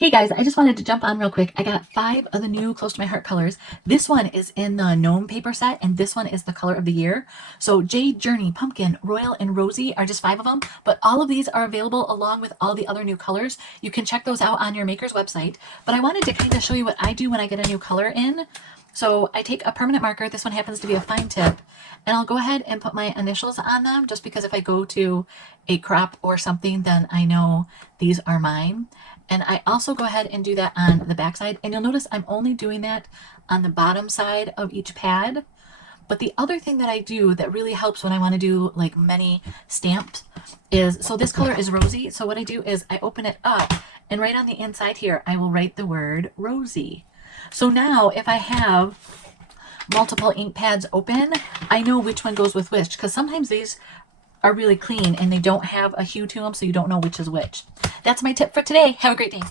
Hey guys, I just wanted to jump on real quick. I got 5 of the new Close to My Heart colors. This one is in the Gnome paper set, and this one is the color of the year. So Jade, Journey, Pumpkin, Royal, and Rosy are just 5 of them, but all of these are available along with all the other new colors. You can check those out on your maker's website, but I wanted to kind of show you what I do when I get a new color in. So I take a permanent marker, this one happens to be a fine tip, and I'll go ahead and put my initials on them just because if I go to a crop or something, then I know these are mine. And I also go ahead and do that on the back side. And you'll notice I'm only doing that on the bottom side of each pad. But the other thing that I do that really helps when I want to do like many stamps is, so this color is Rosy. So what I do is I open it up and right on the inside here, I will write the word Rosy. So now if I have multiple ink pads open, I know which one goes with which, because sometimes these are really clean and they don't have a hue to them, so you don't know which is which. That's my tip for today. Have a great day.